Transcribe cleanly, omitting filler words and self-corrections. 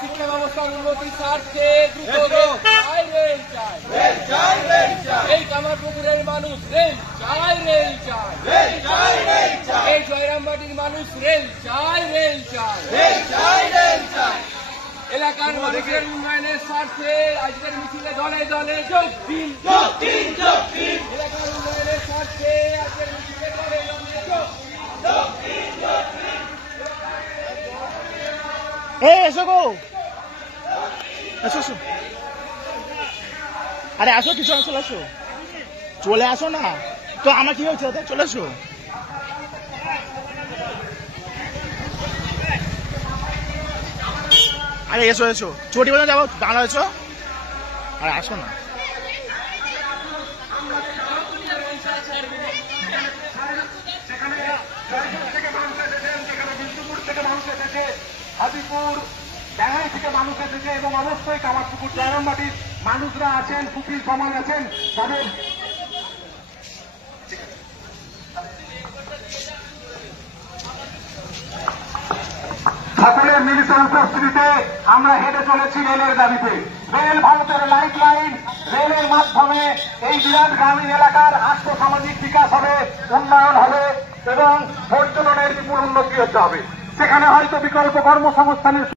শিক্ষা ব্যবস্থার উন্নতির স্বার্থে এই কামারপুকুরের মানুষ রেল চাই, রেল চাই, এই জয়রামবাটির মানুষ রেল চাই, রেল চাই, এলাকার মানুষের উন্নয়নের স্বার্থে আজকের মিছিলে দলে দলে যোগ দিন, এলাকার উন্নয়নের স্বার্থে আজকের মিছিলে দলে দলে যোগ দিন। এসো গো, এসো এসো, আরে আসো, কিছু চলে আসো, চলে আসো না তো, আমার কি হয়েছে চলে আসো। আরে এসো এসো, চটি বাজার যাবো, দাঁড়া এসো, আরে আসো না। হাজিপুর ডাঙ্গাই থেকে মানুষ এসেছে এবং অবশ্যই কামারপুকুর জয়রামবাটির মানুষরা আছেন, সুফিল সমাজ আছেন, তাদের সকলের মিলিত উপস্থিতিতে আমরা হেঁটে চলেছি রেলের দাবিতে। রেল ভারতের লাইফ লাইন, রেলের মাধ্যমে এই বিরাট গ্রামীণ এলাকার আর্থসামাজিক বিকাশ হবে, উন্নয়ন হবে এবং পর্যটনের বিপুল উন্নতি হতে হবে। সেখানে হয়তো বিকল্প কর্মসংস্থানের